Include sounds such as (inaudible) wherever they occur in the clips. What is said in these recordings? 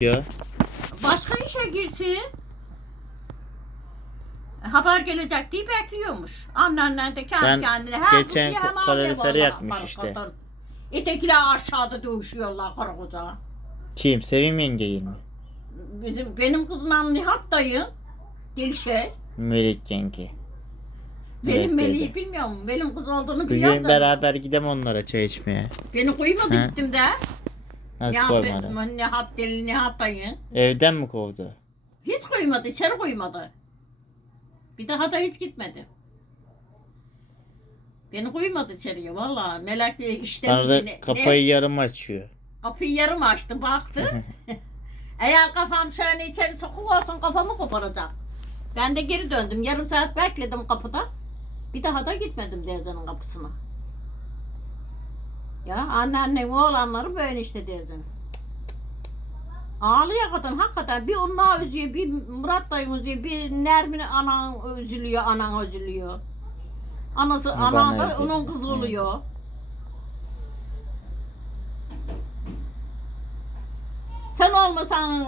diyor. Başka işe girsin. Haber gelecek diye bekliyormuş. Annenler de kendi Ben kendine. Her geçen kutuya hemen kaloriferi yakmış işte. Ötekiler aşağıda dövüşüyorlar karı koca. Kim? Sevim yengeyi mi? Bizim, benim kızım Nihat dayı. Deli şey. Melik yenge. Benim Evet, Melih'i teyze. bilmiyor musun? Benim kız olduğunu biliyor gün da. beraber gidelim onlara çay içmeye. Beni koymadı He? gittim de. Nasıl ya koymadı? ben Nihat deli Nihat dayı. Evden mi kovdu? Hiç koymadı, içeri koymadı. Bir daha da hiç gitmedi. Beni koymadı içeriye valla. Melek işte Arada kapıyı yarım açıyor. kapıyı yarım açtı baktı. (laughs) Eğer kafam şöyle içeri sokuk olsun kafamı koparacak. Ben de geri döndüm. Yarım saat bekledim kapıda. Bir daha da gitmedim Devdan'ın kapısına. Ya anneannem oğlanları böyle işte Devdan. Ağlıyor kadın hakikaten. Bir onlar üzüyor, bir Murat dayım üzüyor, bir Nermin anan üzülüyor, anan üzülüyor. Anası, anan da onun kızı oluyor. Sen olmasan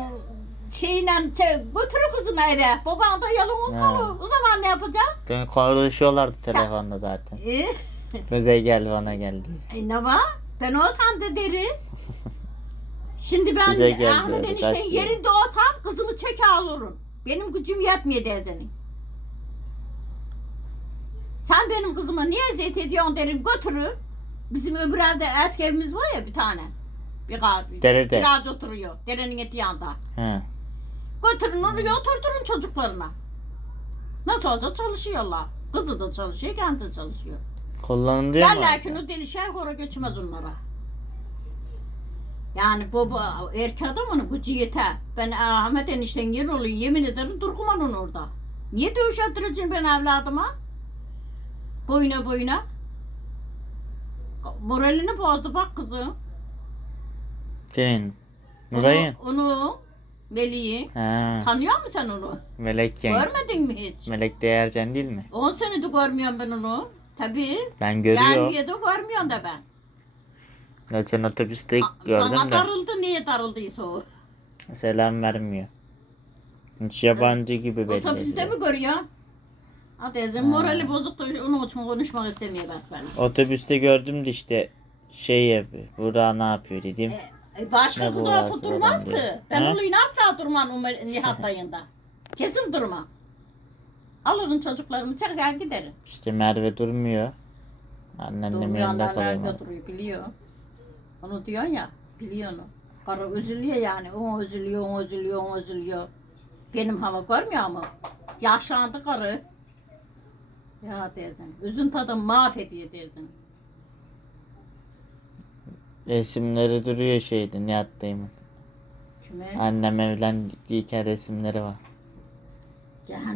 şeyle şey, götürür kızını eve. Baban da yalnız kalır. O zaman ne yapacak? Ben konuşuyorlardı telefonda zaten. E, (laughs) Kuzey geldi bana geldi. e ne var? Ben olsam da derim. (laughs) Şimdi ben Bize geldi Ahmet öyle, eniştenin yerinde olsam kızımı çeke alırım. Benim gücüm yetmiyor dersenin. Sen benim kızıma niye eziyet ediyorsun derim götürür. Bizim öbür evde eski evimiz var ya bir tane. Bir kahve. Derede. Kiracı oturuyor. Derenin eti yanında. He. Götürün oraya oturturun çocuklarına. Nasıl olsa çalışıyorlar. Kızı da çalışıyor, kendi de çalışıyor. Mu? Derler ki o deli şey hora göçmez onlara. Yani baba erkek adamın gücü yeter. Ben Ahmet enişten yer olayım yemin ederim durkumanın orada. Niye dövüş ettireceksin ben evladıma? Boyuna boyuna. Moralini bozdu bak kızım. Kim? Nuray'ın. Onu, onu Melih'i. Ha. Tanıyor musun sen onu? Melek yenge. Görmedin mi hiç? Melek Değercan değil mi? 10 senedir görmüyorum ben onu. Tabii. Ben görüyorum. Gelmiyor da görmüyorum da ben. Geçen otobüste Bana gördüm de darıldı niye darıldıysa o. selam vermiyor. Hiç yabancı gibi belli Otobüste ediyor. mi görüyor? Adezin morali bozuk da onun için konuşmak istemiyor besbelli. Otobüste gördüm de işte şey yapıyor. Burak ne yapıyor dedim. E, başka Ne kız bu olsa durmaz ki. diyor. Ben Ha? olayım asla durmam Nihat dayında. (laughs) Kesin durmam. Alırım çocuklarımı çeker giderim. İşte Merve durmuyor. Anneannem Durmuyor yanında nerede kalıyor. duruyor biliyor. Onu diyorsun ya biliyor onu. Karı üzülüyor yani. O üzülüyor, o üzülüyor, o üzülüyor. Benim hava görmüyor mu? Yaşlandı karı. Ya dersin. Üzün tadı mahvediyor dersin. Resimleri duruyor şeyde Nihat dayımın. Kime? Annem evlendiyken resimleri var. Cehennem.